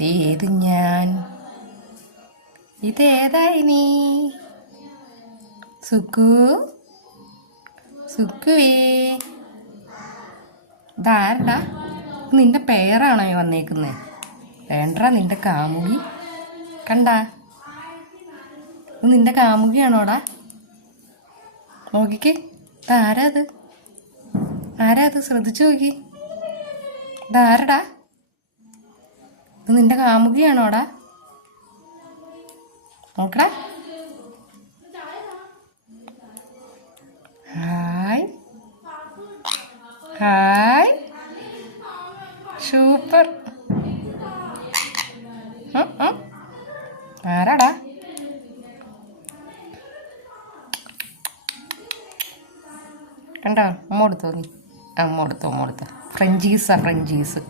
ഇതേത് ഞാൻ? ഇതേതായി നീ? സുക്കു സുക്കുവേ, ഇതാരടാ? നിന്റെ പേരാണോ ഈ വന്നേക്കുന്നത്? വേണ്ട, നിന്റെ കാമുകി കണ്ടാ? ഇത് നിന്റെ കാമുകിയാണോടാ? നോക്കിക്ക്, ഇതാരാ അത്? ആരാ അത്? ശ്രദ്ധിച്ചു നോക്കി. ഇതാരടാ? ഇത് നിന്റെ കാമുകിയാണോടാ? നോക്കടാ. Hi hi, super. ആരാടാ? കണ്ടോ? അമ്മ കൊടുത്തു നോക്കി. അമ്മ കൊടുത്തു. ഫ്രഞ്ചീസാ, ഫ്രഞ്ചീസ്.